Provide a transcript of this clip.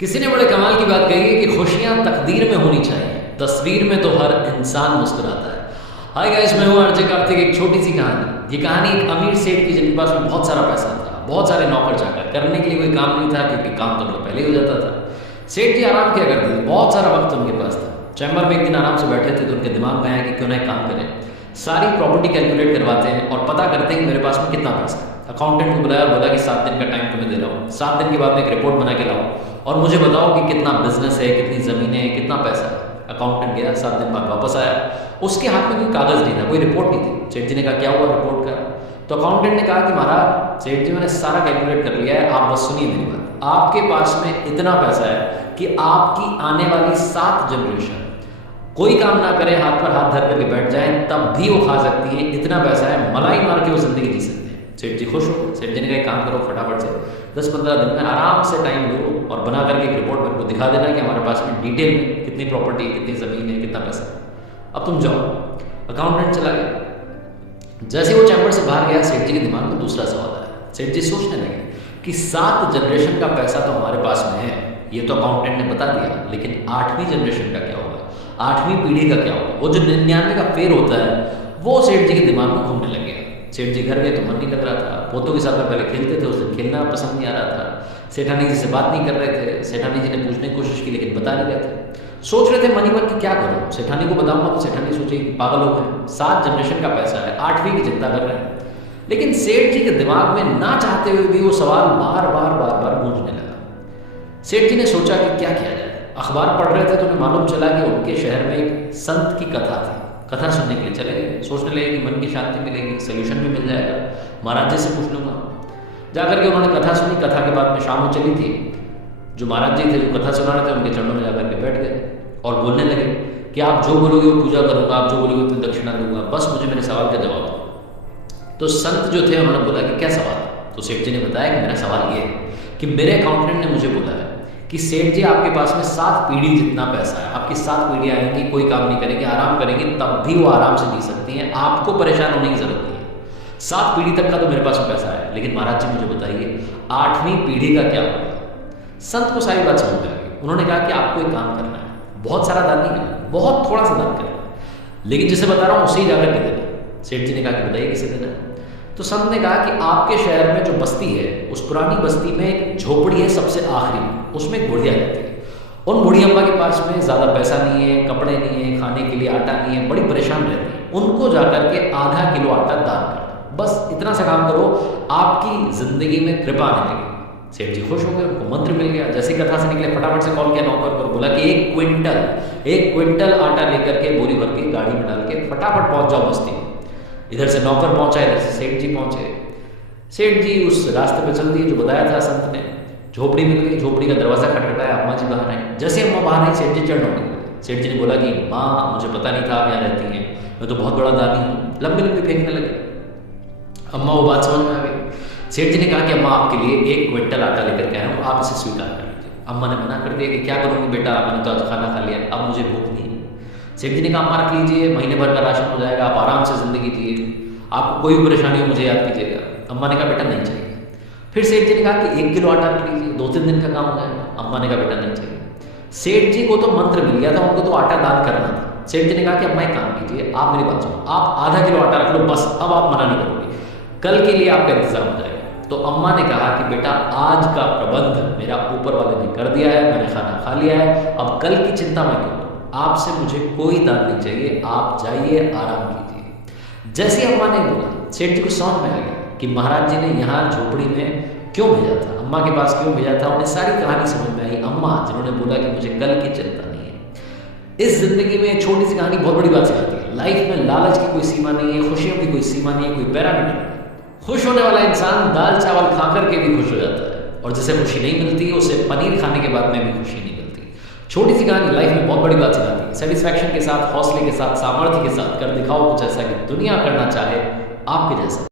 किसी ने बड़े कमाल की बात कही है कि खुशियां तकदीर में होनी चाहिए, तस्वीर में तो हर इंसान मुस्कुराता है। हाय गाइस, मैं हूं आरजे कार्तिक। एक छोटी सी कहानी। ये कहानी एक अमीर सेठ की जिनके पास में बहुत सारा पैसा था, बहुत सारे नौकर चाकर, करने के लिए कोई काम नहीं था क्योंकि काम तो उनका पहले ही हो जाता था। सेठ जी आराम किया करते थे, बहुत सारा वक्त उनके पास था। चैम्बर में एक दिन आराम से बैठे थे तो उनके दिमाग में आया कि क्यों ना एक काम करें। सारी प्रॉपर्टी कैलकुलेट करवाते हैं और पता करते हैं कि मेरे पास में कितना पैसा है। अकाउंटेंट को बुलाया, बोला कि 7 दिन का टाइम तुम्हें दे रहा हूँ, 7 दिन के बाद में एक रिपोर्ट बना के लाओ और मुझे बताओ कि कितना बिजनेस है, कितनी ज़मीनें हैं, कितना पैसा है। अकाउंटेंट गया, 7 दिन बाद वापस आया। उसके हाथ में कोई कागज़ नहीं था, कोई रिपोर्ट नहीं थी। सेठ जी ने कहा क्या हुआ रिपोर्ट का? तो अकाउंटेंट ने कहा कि महाराज, सेठ जी मैंने सारा कैलकुलेट कर लिया है, आप बस सुनिए मेरी बात। आपके पास में इतना पैसा है कि आपकी आने वाली 7 जनरेशन कोई काम ना करे, हाथ पर हाथ धर करके बैठ जाए, तब भी वो खा सकती है। इतना पैसा है, मलाई मार के वो जिंदगी जी सकते हैं। सेठ जी खुश हो। सेठ जी ने कहा काम करो, फटाफट से 10-15 दिन में आराम से टाइम लो और बना करके एक रिपोर्ट मेरे को दिखा देना कि हमारे पास में डिटेल में कितनी प्रॉपर्टी, कितनी ज़मीन है, कितना पैसा है। अब तुम जाओ। अकाउंटेंट चला गया। जैसे वो चैम्बर से बाहर गया, सेठ जी के दिमाग में दूसरा सवाल आया। सेठ जी सोचने लगे कि 7 जनरेशन का पैसा तो हमारे पास में है, ये तो अकाउंटेंट ने बता दिया, लेकिन 8वीं जनरेशन का क्या होगा, 8वीं पीढ़ी का क्या होगा? वो जो 99 का फेर होता है, वो सेठ जी के दिमाग में घूमने लग गया। सेठ जी घर गए तो मन नहीं लग रहा था। पोतों के साथ में पहले खेलते थे, उस दिन खेलना पसंद नहीं आ रहा था। सेठानी जी से बात नहीं कर रहे थे। सेठानी जी ने पूछने की कोशिश की लेकिन बता नहीं रहे थे। सोच रहे थे मन ही मन कि क्या करूँ, सेठानी को बताऊंगा तो सेठानी सोचे कि पागल हो गए, 7 जनरेशन का पैसा है, 8वीं की चिंता कर रहे हैं। लेकिन सेठ जी के दिमाग में ना चाहते हुए भी वो सवाल बार बार गूंजने लगा। सेठ जी ने सोचा कि क्या किया जाए। अखबार पढ़ रहे थे तो उन्हें मालूम चला कि उनके शहर में एक संत की कथा थी। कथा सुनने के लिए चले गए। सोचने लगे कि मन की शांति मिलेगी, सोल्यूशन भी मिल जाएगा, महाराज जी से पूछ लूँगा। जाकर के उन्होंने कथा सुनी। कथा के बाद में शाम हो चली थी। जो महाराज जी थे, जो कथा सुना रहे थे, उनके चरणों में जाकर के बैठ गए और बोलने लगे कि आप जो बोलोगे वो पूजा करूँगा, आप जो बोलोगे उतनी दक्षिणा दूंगा, बस मुझे मेरे सवाल का जवाब दो। तो संत जो थे उन्होंने बोला कि क्या सवाल? तो सेठ जी ने बताया कि मेरा सवाल ये है कि मेरे अकाउंटेंट ने मुझे बोला है कि सेठ जी आपके पास में 7 पीढ़ी जितना पैसा है, आपकी 7 पीढ़ियाँ आएंगी, कोई काम नहीं करेंगे, आराम करेंगे, तब भी वो आराम से जी सकती हैं, आपको परेशान होने की जरूरत नहीं है। 7 पीढ़ी तक का तो मेरे पास में पैसा है, लेकिन महाराज जी मुझे बताइए 8वीं पीढ़ी का क्या होगा? संत को सारी बात समझ में आ गई। उन्होंने कहा कि आपको एक काम करना है, बहुत सारा दान नहीं करना, बहुत थोड़ा सा दान करना, लेकिन जिसे बता रहा हूँ उसे ही जाकर के देना। सेठ जी ने कहा कि बताइए किसे देना है? तो संत ने कहा कि आपके शहर में जो बस्ती है, उस पुरानी बस्ती में एक झोपड़ी है सबसे आखिरी में, उसमें एक बुढ़िया रहती है। उन बूढ़ी अम्मा के पास में ज़्यादा पैसा नहीं है, कपड़े नहीं है, खाने के लिए आटा नहीं है, बड़ी परेशान रहती है। उनको जाकर के आधा किलो आटा दान करना, बस इतना सा काम करो, आपकी ज़िंदगी में कृपा आने लगेगी। सेठ जी खुश हो गए, उनको मंत्र मिल गया। जैसे ही कथा से निकले, फटाफट से कॉल किया नौकर पर, बोला कि 1 क्विंटल आटा लेकर के बोरी भर के गाड़ी में डाल के फटाफट पहुँच जाओ बस्ती में। इधर से नौकर पहुंचा, इधर से सेठ जी पहुंचे। सेठ जी उस रास्ते पे चल दिए जो बताया था संत ने। झोपड़ी मिल गई, झोपड़ी का दरवाजा खटखटाया, अम्मा जी बाहर आई। जैसे अम्मा बाहर आई, सेठ जी चढ़ लगे। सेठ जी ने बोला कि माँ, मुझे पता नहीं था आप यहाँ रहती हैं, मैं तो बहुत बड़ा दानी हूँ। लंबी लंबी फेंकने लगे। अम्मा वो बात समझ में आ गई। सेठ जी ने कहा कि अम्मा आपके लिए 1 क्विंटल आटा लेकर के आया हूँ, आप इसे स्वीकार कर लीजिए। अम्मा ने मना कर दिया कि क्या करूँगी बेटा, मैंने तो आज खाना खा लिया, अब मुझे भूख नहीं है। सेठ जी ने कहा अम्मा रख लीजिए, महीने भर का राशन हो जाएगा, आप आराम से ज़िंदगी जिए, आपको कोई परेशानी हो मुझे याद कीजिएगा। अम्मा ने कहा बेटा नहीं चाहिए। फिर सेठ जी ने कहा कि 1 किलो आटा रख लीजिए, 2-3 दिन का काम हो जाएगा। अम्मा ने कहा बेटा नहीं चाहिए। सेठ जी को तो मंत्र मिल गया था, उनको तो आटा दान करना था। सेठ जी ने कहा कि अम्मा एक काम कीजिए, आप मेरी बात सुनो, आप आधा किलो आटा रख लो, बस अब आप मना नहीं करोगे, कल के लिए आपका इंतजाम हो जाएगा। तो अम्मा ने कहा कि बेटा आज का प्रबंध मेरा ऊपर वाले ने कर दिया है, मैंने खाना खा लिया है, अब कल की चिंता मैं क्यों करूं? आपसे मुझे कोई दान नहीं चाहिए, आप जाइए आराम कीजिए। जैसे अम्मा ने बोला, सेठ जी को समझ में आ गया कि महाराज जी ने यहाँ झोपड़ी में क्यों भेजा था, अम्मा के पास क्यों भेजा था। उन्हें सारी कहानी समझ में आई। अम्मा जिन्होंने बोला कि मुझे कल की चिंता नहीं है। इस जिंदगी में छोटी सी कहानी बहुत बड़ी बात सिखाती है। लाइफ में लालच की कोई सीमा नहीं है, खुशियों की कोई सीमा नहीं है, कोई पैरामीटर नहीं। खुश होने वाला इंसान दाल चावल खा करके भी खुश हो जाता है, और जिसे खुशी नहीं मिलती उसे पनीर खाने के बाद में भी खुशी नहीं मिलती। छोटी सी कहानी लाइफ में बहुत बड़ी बात सिखाती है। सेटिस्फैक्शन के साथ, हौसले के साथ, सामर्थ्य के साथ कर दिखाओ कुछ ऐसा कि दुनिया करना चाहे आपके जैसा।